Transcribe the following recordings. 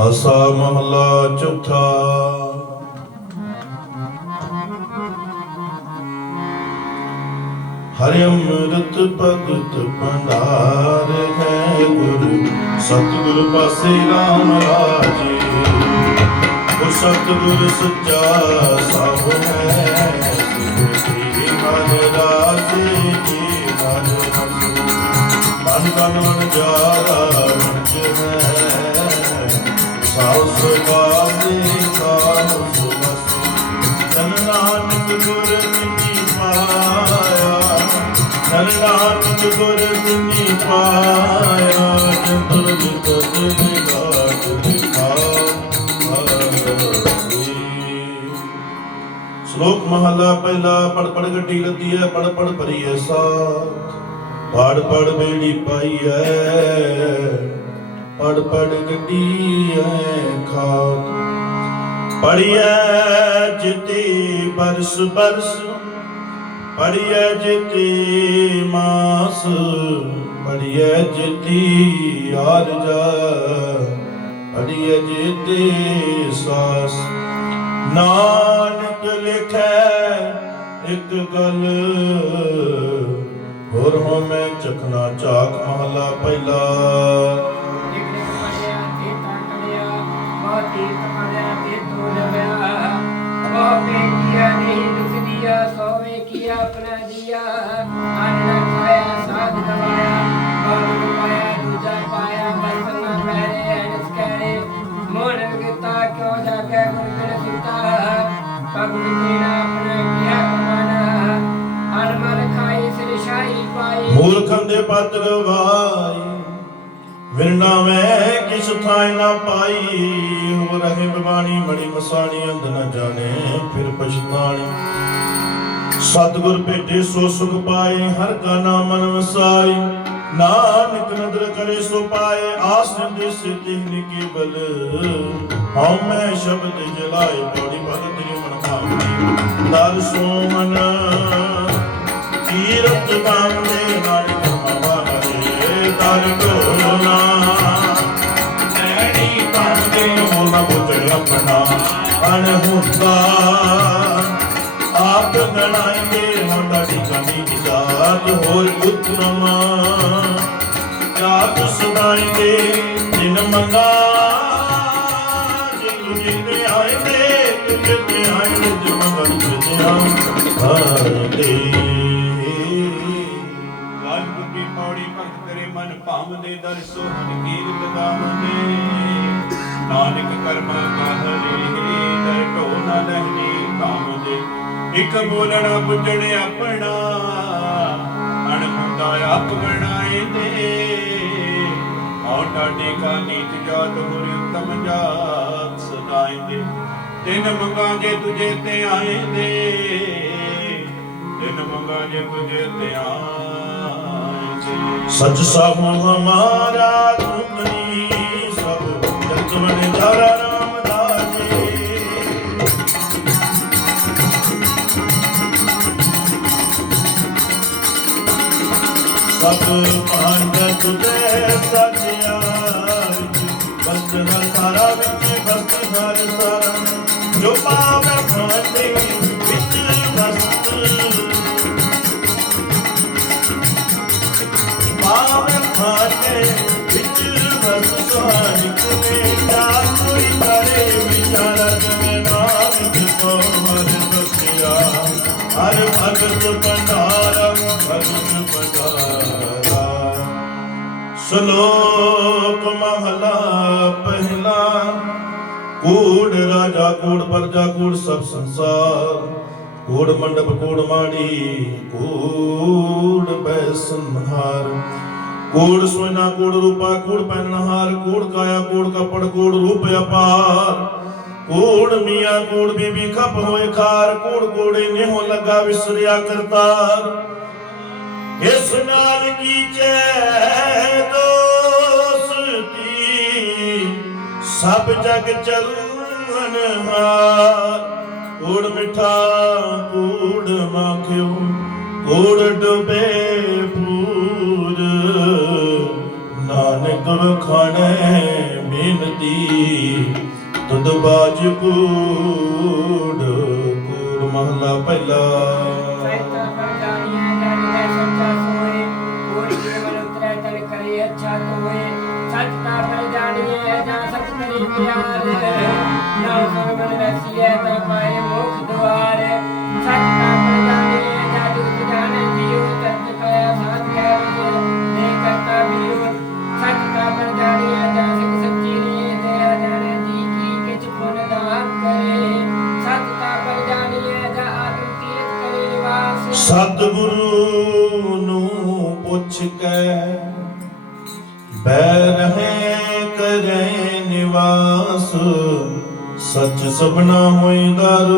ਆਸਾ ਮਹਲਾ ਚੌਥਾ। ਹਰਿ ਅੰਮ੍ਰਿਤ ਭਗਤ ਭੰਡਾਰ ਹੈ ਗੁਰੂ, ਸਤਿਗੁਰ ਪਾਸੇ RAM ਰਾਜੇ। ਉਹ ਸਤਿਗੁਰ ਸੱਚਾ ਸਭ ਹੈ ਸਿਮਰਤੀ ਮਨ ਰਾਜੇ ਜੀ ਮਨ ਰਸੂ। ਮਨ ਤਨ ਮਨ ਜਾਰਾ ਵੰਜ ਹੈ। ਸ਼ਲੋਕ ਮਹਲਾ ਪਹਿਲਾ ਪੜ ਪੜ ਗੱਡੀ ਲੱਦੀ ਹੈ ਪੜ ਪੜ ਭਰੀ ਐ ਪੜ ਪੜ ਬੇੜੀ ਪਾਈ ਐ। ਪੜ ਪੜ ਗੱਡੀ ਐ ਖਾਤ ਪੜੀਐ ਜਿਤੀ ਬਰਸ ਬਰਸ ਪੜੀਐ ਜਿਤੀ ਮਾਸ ਪੜੀਐ ਜਿਤੀ ਆਰਜਾ ਪੜੀਐ ਜਿਤੀ ਸਾਸ। ਨਾਨਕ ਲਿਖੈ ਇੱਕ ਗੱਲ, ਹੋਰ ਹੋ ਮੈਂ ਚਖਣਾ ਝਾਕ ਮਹਲਾ ਪਹਿਲਾ। ਦੁਖ ਦਿਆ ਸੋਵੇ ਕੀਆ ਆਪਣਾ ਦਿਆ ਅੰਨ ਖਾਇਆ ਸਾਧ ਗਵਾਇਆ ਬਹੁਤ ਪਾਇਆ, ਦੂਜਾ ਪਾਇਆ ਬਸਨ ਨਾ ਅਨਸ ਕਰੇ। ਮੋਨ ਗਿਤਾ ਕਿਉ ਜਾਗੇ ਗੁਰ ਬਿਨ ਸਿਤਾ ਪਗਨ ਤੇਰਾ ਆਪਣਾ ਕੀਆ ਕਮਾਨਾ ਅਨ ਮਨ ਖਾਈ ਸਿਰ ਸ਼ਾਹੀ ਪਾਈ ਮੂਰਖੰ ਦੇ ਪਤ ਗਵਾਈ ਵਿਰਨਾ ਮੈਂ ਕਿਸ ਥਾਇ ਨਾ ਪਾਈ। ਹੋ ਰਹੇ ਬਿਮਾਨੀ, ਮੜੀ ਮਸਾਣੀ, ਅੰਧ ਨਾ ਜਾਣੇ, ਫਿਰ ਪਛਤਾਣੀ। ਸਤਿਗੁਰ ਭੇਟੇ ਸੋ ਸੁਖ ਪਾਏ, ਹਰ ਕਾ ਨਾਮ ਮਨ ਵਸਾਈ ਨਾਨਕ ਨਦਰ ਕਰੇ ਸੋ ਪਾਏ, ਆਸ ਦੇ ਸਿੱਧੀ ਨਿਕੀ ਬਲ। ਹਉ ਮੈਂ ਸ਼ਬਦ ਜਲਾਏ ਬੜੀ ਭਗਤ ਜੀ ਮਨ ਭਾਵਨੀ। ਦਰ ਸੋ ਮਨ ਕੀਰਤ ਬਾਂਦੇ ਨਾਨਕ ਹਵਾਰੇ ਦਰ ਢੋਲਣਾ ਨੈਣੀ ਬਾਂਦੇ ਹੋਣਾ ਬੁੱਝ ਆਪਣਾ ਅਣਹੁੱਤਾ ਆਪ ਗਣਾਈਏ ਹੋਂਡਾ ਦੀ ਕਮੀ ਦੀ ਹੋਰ ਉਤਰਮ ਜਾਤ ਸੁਣਾਈਏ ਜਿਨ ਮੰਗਾ ਜਿਨ ਜਿਨੇ ਤੁਝੇ ਤੇ ਆਏ ਨੇ ਜਿਨ ਮੰਗਾ ਵਾਹਿਗੁਰੂ ਕੀ ਪੌੜੀ ਭਗਤ ਤੇਰੇ ਮਨ ਭਾਵਦੇ ਦਰ ਸੋਹਣ ਕੀਰਤ ਗਾਵਦੇ ਨਾਨਕ ਕਰਮ ਕਾਹਰੇ ਦਰ ਢੋ ਨ ਲਹਨੀ ਕਾਮਦੇ ਇਕ ਬੋਲਣਾ ਬੁੱਝਣ ਆਪਣਾ, ਅਣ ਹੁੰਦਾ ਆਪ ਗਣਾਏ ਦੇ ਔ ਟਾਡੇ ਕਾ ਨੀਚ ਜਾਤ ਹੋਰ ਉਤਮ ਜਾਤ ਸਦਾਏ ਦੇ ਤਿਨ ਮੰਗਾ ਜੇ ਤੁਝੇ ਤੇ ਆਏ ਦੇ ਤਿਨ ਮੰਗਾ ਤੁਝੇ ਤੇ ਆਏ ਸਚ ਸਭ ਹਮਾਰਾ ਤੁਮਰੀ ਸਭ ਜਤ ਮਨ ਧਾਰਾ ਸਭ ਪੰਡ ਤੁਦੇ ਸਜਿਆ ਬਸਤ ਹਰ ਤਾਰਾ ਵਿੱਚ ਬਸਤ ਹਰ ਤਾਰਾ ਜੋ ਪਾਵੇ ਭਾਂਡੇ ਵਿੱਚ ਬਸਤ। ਪਾਵੇ ਭਾਟੇ ਵਿੱਚ ਬਸ ਸੁਹਾਨਿਕ ਮੇਰਾ ਸ਼ਲੋਕ ਮਹਲਾ ਪਹਿਲਾ। ਕੂੜ ਰਾਜਾ, ਕੂੜ ਪਰਜਾ, ਕੂੜ ਸਭ ਸੰਸਾਰ। ਕੋੜ ਮੰਡਪ, ਕੋੜ ਮਾੜੀ, ਕੂੜ ਬੈ ਸੰਹਾਰ ਸੋਨਾ ਕੂੜ ਰੂਪਾ, ਕੂੜ ਪਹਿਨਹਾਰ ਕੂੜ ਕਾਇਆ, ਕੋੜ ਕਪੜ, ਕੋੜ ਰੂਪ ਅਪਾਰ। ਕੂੜ ਮੀਆਂ, ਕੋੜ ਬੀਬੀ ਖਪ ਹੋਏ ਖਾਰ। ਕੂੜ ਕੂੜੇ ਨਿਹੋ ਲੱਗਾ ਵਿਸਰਿਆ ਕਰਤਾਰ। ਇਸ ਨਾਲ ਕੀਚੈ ਦੋਸਤੀ ਸਭ ਜਗ ਚੱਲਨ ਹਾਰ। ਕੂੜ ਮਿਠਾ, ਕੂੜ ਮਾਖਿਓ, ਕੂੜ ਡੁਬੇ ਪੂਰ ਨਾਨਕ ਵਖਾਣੇ ਬੇਨਤੀ ਤੁਧ ਬਾਜ ਕੂੜ। ਕੂੜ ਮਹਲਾ ਪਹਿਲਾ। ਅੱਛਾ ਤੋਏ। ਸੱਚ ਤਾ ਪਰ ਜਾਣੀਐ, ਜਾਂ ਸੱਚ ਕਰੀ ਪਿਆਰ ਨਾਉ ਸਰਬਨ ਰਸੀਐ ਤਾ ਪਾਏ ਮੁਖ ਦੁਆਰ ਸੱਚ ਤਾ ਪਰ ਜਾਣੀਐ, ਜਾਂ ਜੁਗ ਜਾਣੈ, ਜੀਉ ਤਤ ਕਇਆ ਸਾਧ ਹੈ ਨੇ ਕਰਤਾ ਵੀਰੋ ਸੱਚ ਤਾ ਪਰ ਜਾਣੀਐ, ਜਾਂ ਸਿੱਖ ਸੱਚੀ ਨੇ ਦਇਆ ਜਾਣੈ ਜੀ ਕੀ ਕਿਛ ਪੁਨ ਦਾਨ ਕਰੇ। ਸੱਚ ਤਾ ਪਰ ਜਾਣੀਐ, ਜਾਂ ਆਤਮ ਤੀਰਥ ਕਰੇ ਨਿਵਾਸ ਸਤਿਗੁਰੂ ਸੱਚ ਸਭਨਾ ਹੋਏ ਦਰ,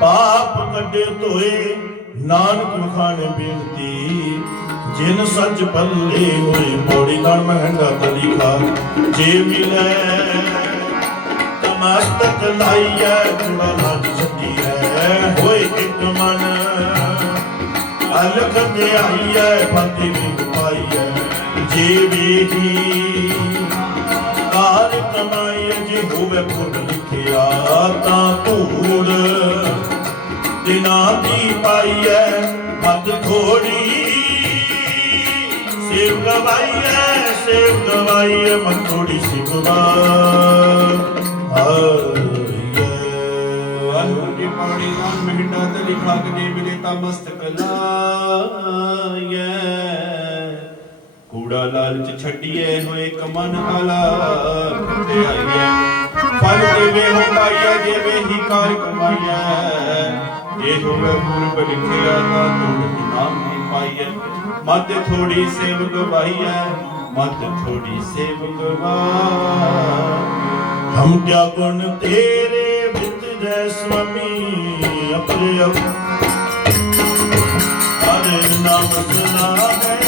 ਪਾਪ ਕੱਢੇ ਧੋਏ। ਨਾਨਕ ਵਖਾਣੇ ਬੇਨਤੀ, ਜਿਨ ਸੱਚ ਪੱਲੇ ਹੋਏ ਪੌੜੀ ਨਾਲ ਮਹਿੰਗਾ ਤਲੀ ਜੇ ਮਿਲੇ ਤਮਸਤਕ ਲਾਈਐ ਗੁਣਾ ਲੱਜ ਛੱਡੀਐ। ਹੋਏ ਇੱਕ ਮਨ, ਅਲਖ ਤੇ ਆਈਐ, ਫਤਿਹ ਪਾਈਐ। ਜੇ ਵੇਹੀ ਕਾਰ ਕਮਾਈਐ ਜੇ ਹੋਵੇ ਪੁੱਤ ਲਿਖਿਆ ਤਾਂ ਧੂੜ। ਦਿਨਾਂ ਦੀ ਪਾਈਐ ਹੱਥ ਥੋੜੀ। ਸੇਵ ਗਵਾਈਐ ਸੇਵ ਗਵਾਈਐ ਮਨ ਥੋੜੀ ਸਿਕਵਾ ਹਰਿ ਵਾਹਿਗੁਰੂ ਜੀ ਪੌੜੀ ਨਾਮ ਮਹਿੰਡਾ ਤੇ ਲਿਖਾ ਕੇ ਦੇ ਮਿਲੇ ਤਾਂ ਮਸਤਕ ਲਾਇਐ ਕੂੜਾ ਲਾਲਚ ਛੱਡੀਏ ਹੋਏ ਕਮਨ ਆਲਾ ਤੇ ਆਈਏ ਫਲ ਦੇਵੇ ਹੋ ਪਾਈਆ ਜਿਵੇਂ ਹੀ ਕਾਰ ਕਮਾਈਆ ਜੇ ਹੋਵੇ ਪੂਰਬ ਲਿਖਿਆ ਤਾਂ ਤੁਮ ਨਾਮ ਹੀ ਪਾਈਐ। ਮਤ ਥੋੜੀ ਸੇਵ ਗਵਾਈਐ ਮਤ ਥੋੜੀ ਸੇਵ ਗਵਾਈਐ ਹਮ ਕਿਆ ਗੁਣ ਤੇਰੇ ਵਿੱਚ ਜੈ ਸੁਆਮੀ ਆਪਣੇ ਅਪ ਹਰ ਨਾਮ ਸੁਣਾ ਹੈ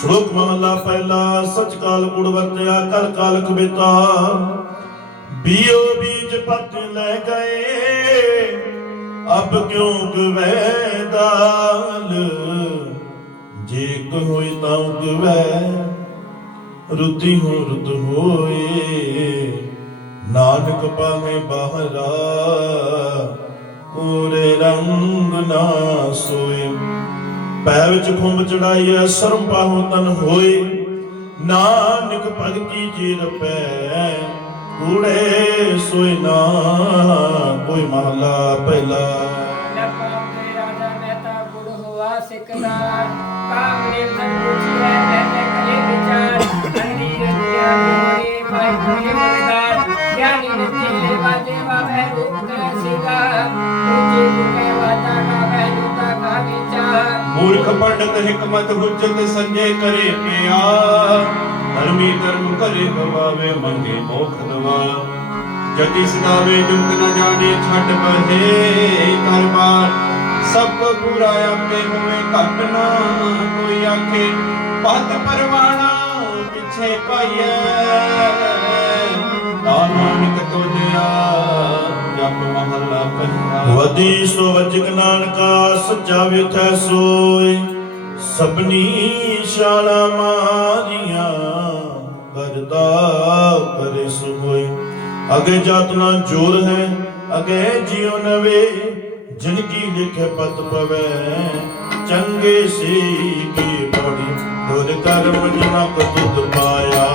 ਸ਼ਲੋਕ ਮਹਲਾ ਪਹਿਲਾ ਸਚ ਕਾਲ ਗੁੜ ਵਰਤਿਆ ਕਰ ਕਾਲਖ ਬੇਤਾ ਬੀਓ ਬੀਜ ਪੱਤ ਲੈ ਗਏ, ਅਬ ਕਿਉਂ ਗਵੈ ਦਾਲ? ਜੇ ਕੋ ਤਾਂ ਗਵੈ ਰੁਤੀ ਹੋ ਰੁਤ ਹੋਏ। ਨਾਨਕ ਪਾਵੇਂ ਬਾਹਰਾ, ਕੋਰੇ ਰੰਗ ਨਾ ਸੋਏ। ਪੈ ਵਿੱਚ ਖੁੰਬ ਚੜਾਈਐ ਸਰਮ ਪਾਹੋ ਤਨ ਹੋਏ। ਨਾਨਕ ਭਗਤੀ ਜੀ ਰਪੈ ਕੂੜੇ ਸੋਏ ਨਾ, ਕੋਈ ਮਹਲਾ ਪਹਿਲਾ। ਲੱਪਾ ਤੇ ਰਾਜਾ ਪੁੱਛਿਆ ਕਹਿੰਦੇ ਕਰੇ ਵਿਚਾਰ। ਅੰਦੀ ਰੁਕਿਆ ਹੋਏ ਭਾਈ ਕਰੇ ਮਰਦਾਰ ਗਿਆਨੀ ਨਤੀ ਵਾਜੇ ਵਾਵੇ ਰੂਪ ਕਰ ਸਿਗਾ। ਤੁਝੇ ਤੁਕੇ ਵਾਤਾ ਕਾ ਬਹਿਨੂਤਾ ਕਾ ਵਿਚਾਰ। ਮੂਰਖ ਪੰਡਤ ਹਕਮਤ ਹੁਜਤ ਸੰਜੇ ਕਰੇ ਪਿਆ। ਧਰਮੀ ਧਰਮ ਕਰੇ ਗਵਾਵੇ, ਮੰਗੇ ਮੋਖ ਦਵਾ। ਜਤੀ ਸਦਾਵੇ ਦੁਖ ਨ ਜਾਣੇ, ਛੱਡ ਬਹੇ ਕਰਬਾਰ ਸਭ ਕੋ ਬੁਰਾ ਆਪੇ ਹੋਵੇ, ਘਟ ਨਾ ਕੋਈ ਆਖੇ। ਪਤ ਪਰਵਾਣਾ ਪਿਛੇ ਪਾਈਐ। ਨਾਨਕ ਤੁਝਿਆ ਜਪ ਮਹਲਾ ਪਹਿਲਾ। ਵਦੀ ਸੋ ਵਜਕ ਨਾਨਕਾ, ਸੱਚਾ ਵਿਥੈ ਸੋਏ। ਸਭਨੀ ਸ਼ਾਲਾ ਮਾਰੀਆਂ ਕਰਦਾ ਕਰੇ ਸੋ ਹੋਏ ਅਗੇ ਜਾਤਨਾ ਜੋਰ ਹੈ, ਅਗੇ ਜਿਉ ਨਵੇ। ਜਿਨ ਕੀ ਲਿਖੇ ਪਤ ਪਵੈ, ਚੰਗੇ ਸੀ ਕੀ ਪੜੀ। ਦੁਰ ਕਰਮ ਜਨਾ ਕੋ ਤੁਧ ਪਾਇਆ,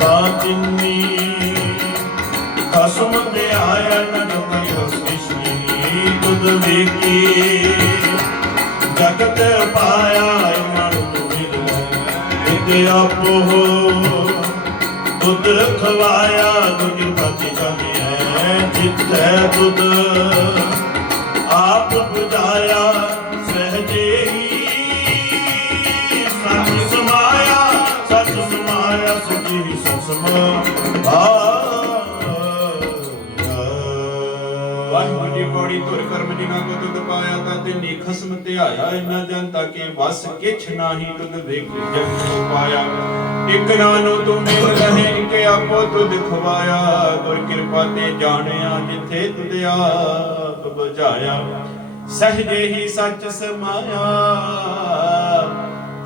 ਤਾਂ ਤਿੰਨੀ ਖਸਮ ਤੇ ਆਇਆ ਨ ਕੋਈ ਹਸਨੀ ਤੁਧ ਵੇਖੀ। ਜਗਤ ਪਾਇਆ ਮਨ ਤੁਮਿਲ ਇਤੇ ਆਪੋ ਤੁਧ ਖਵਾਇਆ ਤੁਝ ਪਤੀ ਜਾਣਿਆ ਜਿਤੈ ਤੁਧ ਆਪ ਧੁਰ ਕੋ ਤੁਧ ਪਾਇਆ ਤਾ ਤੇ ਨੀ ਧਿਆਇਆ। ਇਨਾ ਜਨਤਾ ਕੇ ਵਸ ਕਿਛ ਨਾਹੀ ਤੁਧ ਵੇਖ ਜਗ ਕੋ ਪਾਇਆ। ਇਕ ਨਾਨੋ ਤੂੰ ਮਿਲ ਰਹੇ, ਇਕ ਆਪੋ ਤੁਧ ਖਵਾਇਆ। ਗੁਰ ਕਿਰਪਾ ਤੇ ਜਾਣਿਆ ਜਿਥੇ ਤੁਧ ਆਪ ਬੁਝਾਇਆ। ਸਹਜੇ ਹੀ ਸੱਚ ਸਮਾਇਆ।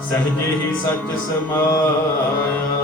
ਸਹਜੇ ਹੀ ਸੱਚ ਸਮਾਇਆ।